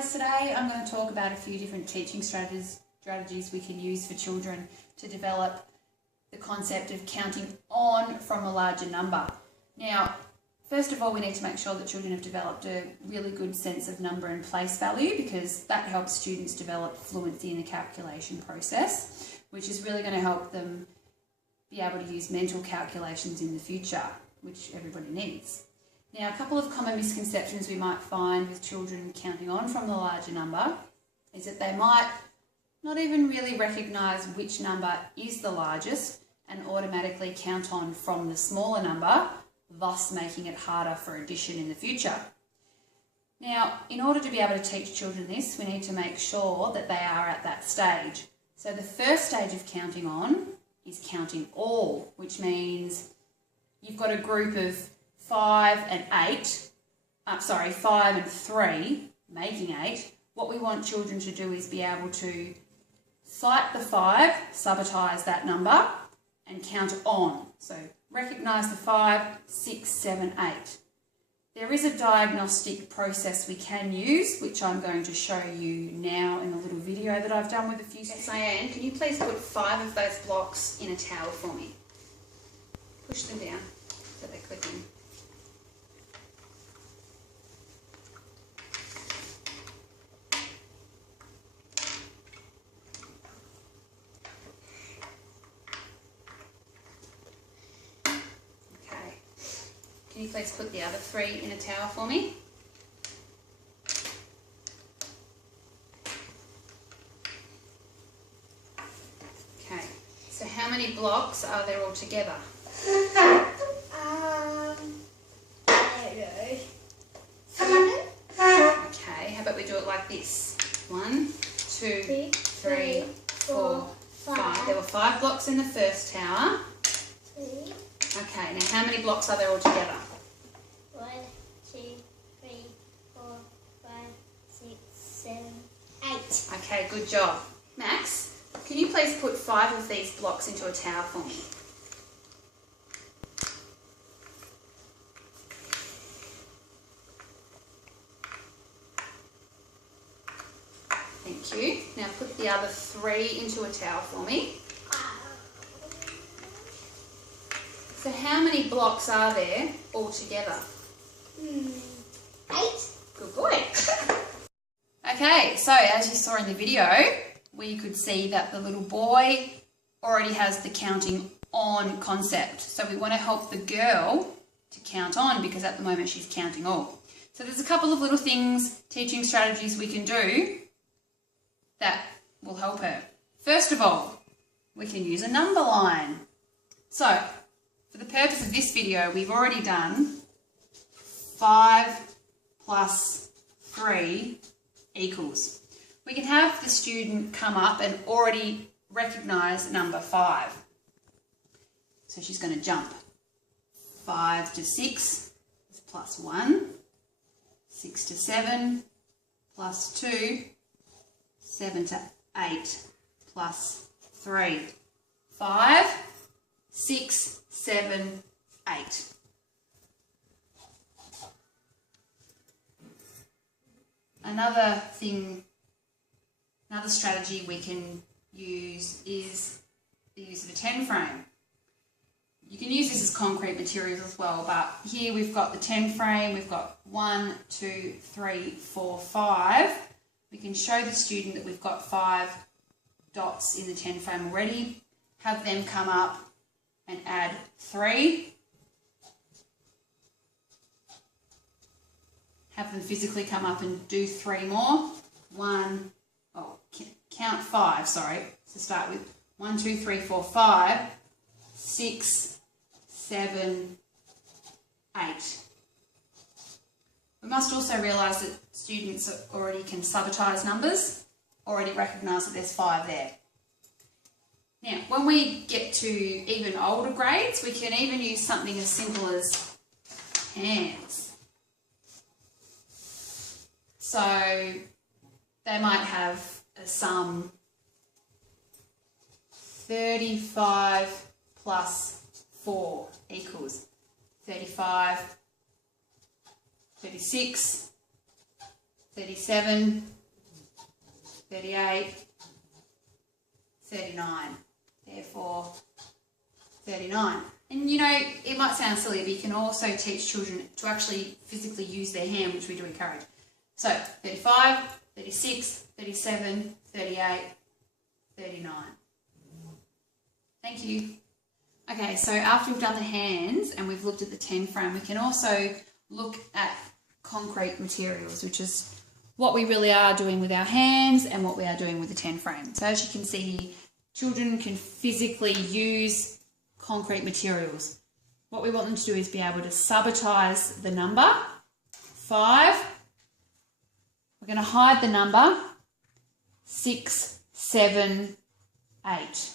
guys, today I'm going to talk about a few different teaching strategies we can use for children to develop the concept of counting on from a larger number. Now, first of all, we need to make sure that children have developed a really good sense of number and place value, because that helps students develop fluency in the calculation process, which is really going to help them be able to use mental calculations in the future, which everybody needs. Now, a couple of common misconceptions we might find with children counting on from the larger number is that they might not even really recognise which number is the largest and automatically count on from the smaller number, thus making it harder for addition in the future. Now, in order to be able to teach children this, we need to make sure that they are at that stage. So the first stage of counting on is counting all, which means you've got a group of 5 and 3, making 8. What we want children to do is be able to cite the 5, subitise that number, and count on. So recognise the 5, 6, 7, 8. There is a diagnostic process we can use, which I'm going to show you now in a little video that I've done with a few students. Cyan, can you please put 5 of those blocks in a towel for me? Push them down so they click in. Can you please put the other 3 in a towel for me? Okay, so how many blocks are there all together? I don't know. 7? Okay, how about we do it like this? 1, 2, 3, 4, 5. There were 5 blocks in the first tower. 3. Okay, now how many blocks are there all together? 1, 2, 3, 4, 5, 6, 7, 8. Okay, good job. Max, can you please put 5 of these blocks into a tower for me? Thank you. Now put the other 3 into a tower for me. So how many blocks are there all together? 8. Good boy. Okay, so as you saw in the video, we could see that the little boy already has the counting on concept. So we want to help the girl to count on, because at the moment she's counting all. So there's a couple of little things, teaching strategies we can do that will help her. First of all, we can use a number line. So for the purpose of this video, we've already done 5 plus 3 equals. We can have the student come up and already recognise number 5. So she's going to jump. 5 to 6 is plus 1. 6 to 7 plus 2. 7 to 8 plus 3. 5, 6, 7, 8. Another strategy we can use is the use of a 10 frame. You can use this as concrete materials as well, but here we've got the 10 frame, we've got 1, 2, 3, 4, 5. We can show the student that we've got 5 dots in the 10 frame already, have them come up and add 3. Have them physically come up and do 3 more. Count 5, sorry. So start with 1, 2, 3, 4, 5, 6, 7, 8. We must also realise that students already can subitise numbers, already recognise that there's 5 there. Now, when we get to even older grades, we can even use something as simple as hands. So they might have a sum 35 plus 4 equals 35, 36, 37, 38, 39. Therefore, 39. And you know, it might sound silly, but you can also teach children to actually physically use their hand, which we do encourage. So, 35, 36, 37, 38, 39. Thank you. Okay, so after we've done the hands and we've looked at the 10 frame, we can also look at concrete materials, which is what we really are doing with our hands and what we are doing with the 10 frame. So as you can see here, children can physically use concrete materials. What we want them to do is be able to subitize the number 5. We're going to hide the number 6, 7, 8.